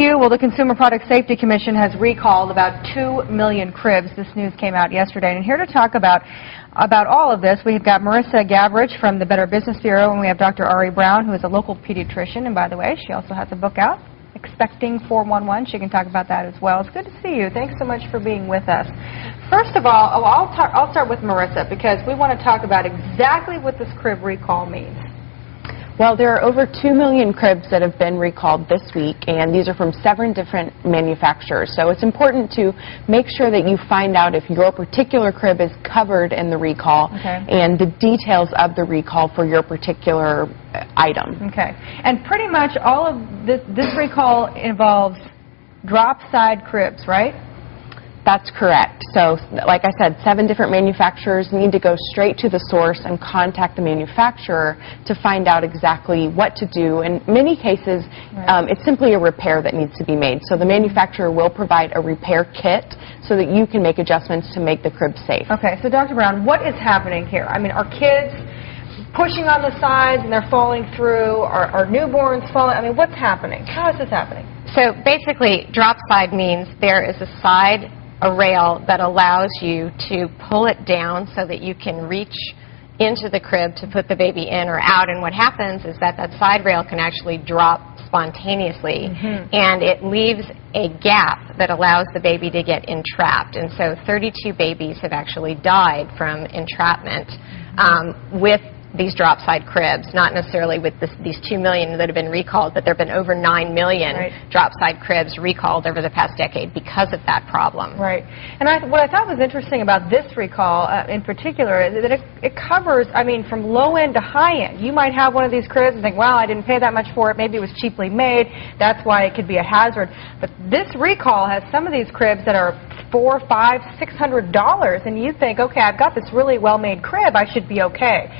you. Well, the Consumer Product Safety Commission has recalled about 2 million cribs. This news came out yesterday. And here to talk about all of this, we've got Marissa Gabrich from the Better Business Bureau, and we have Dr. Ari Brown, who is a local pediatrician. And by the way, she also has a book out, Expecting 411. She can talk about that as well. It's good to see you. Thanks so much for being with us. First of all, I'll start with Marissa, because we want to talk about exactly what this crib recall means. Well, there are over 2 million cribs that have been recalled this week, and these are from 7 different manufacturers. So it's important to make sure that you find out if your particular crib is covered in the recall, and the details of the recall for your particular item. Okay. And pretty much all of this recall involves drop-side cribs, right? That's correct. So, like I said, 7 different manufacturers need to go straight to the source and contact the manufacturer to find out exactly what to do. In many cases, it's simply a repair that needs to be made. So the manufacturer will provide a repair kit so that you can make adjustments to make the crib safe. Okay, so Dr. Brown, what is happening here? I mean, are kids pushing on the sides and they're falling through? Are newborns falling? I mean, what's happening? How is this happening? So basically, drop side means there is a rail that allows you to pull it down so that you can reach into the crib to put the baby in or out. And what happens is that side rail can actually drop spontaneously, and it leaves a gap that allows the baby to get entrapped. And so 32 babies have actually died from entrapment with these drop-side cribs, not necessarily with these 2 million that have been recalled, but there have been over 9 million drop-side cribs recalled over the past decade because of that problem. Right. And what I thought was interesting about this recall in particular is that it covers, I mean, from low-end to high-end. You might have one of these cribs and think, well, I didn't pay that much for it. Maybe it was cheaply made. That's why it could be a hazard. But this recall has some of these cribs that are $400, $500, $600, and you think, okay, I've got this really well-made crib. I should be okay.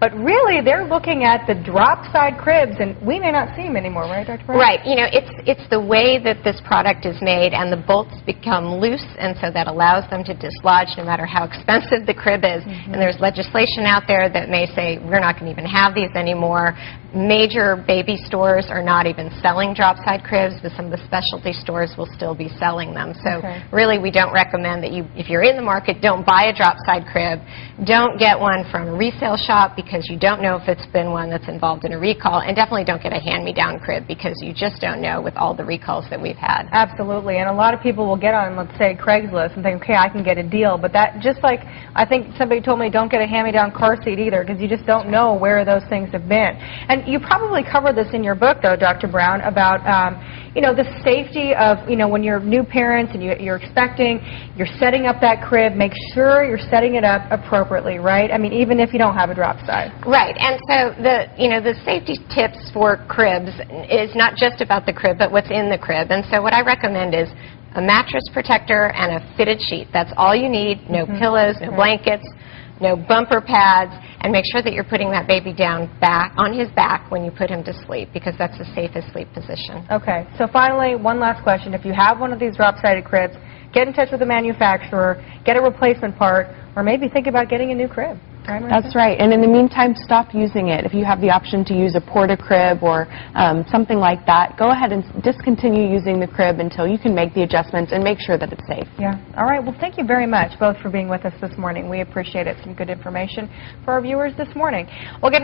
But really, they're looking at the drop-side cribs, and we may not see them anymore, right, Dr. Brown? Right. You know, it's the way that this product is made, and the bolts become loose, and so that allows them to dislodge no matter how expensive the crib is. And there's legislation out there that may say we're not going to even have these anymore. Major baby stores are not even selling drop-side cribs, but some of the specialty stores will still be selling them. So really, we don't recommend that if you're in the market, don't buy a drop-side crib. Don't get one from a resale shop, because you don't know if it's been one that's involved in a recall, and definitely don't get a hand-me-down crib, because you just don't know with all the recalls that we've had. Absolutely, and a lot of people will get on, let's say, Craigslist and think, okay, I can get a deal, but that, just like I think somebody told me, don't get a hand-me-down car seat either, because you just don't know where those things have been. And you probably cover this in your book, though, Dr. Brown, about you know, the safety of, you know, when you're new parents and you're expecting, you're setting up that crib, make sure you're setting it up appropriately, right? I mean, even if you don't have a drop side. Right, and so the safety tips for cribs is not just about the crib, but what's in the crib. And so what I recommend is a mattress protector and a fitted sheet. That's all you need. No pillows, no blankets, no bumper pads, and make sure that you're putting that baby down on his back when you put him to sleep, because that's the safest sleep position. Okay, so finally, one last question. If you have one of these drop-sided cribs, get in touch with the manufacturer, get a replacement part, or maybe think about getting a new crib. Right, that's right. And in the meantime, stop using it. If you have the option to use a porta-crib or something like that, go ahead and discontinue using the crib until you can make the adjustments and make sure that it's safe. Yeah. All right. Well, thank you very much, both, for being with us this morning. We appreciate it. Some good information for our viewers this morning. We'll get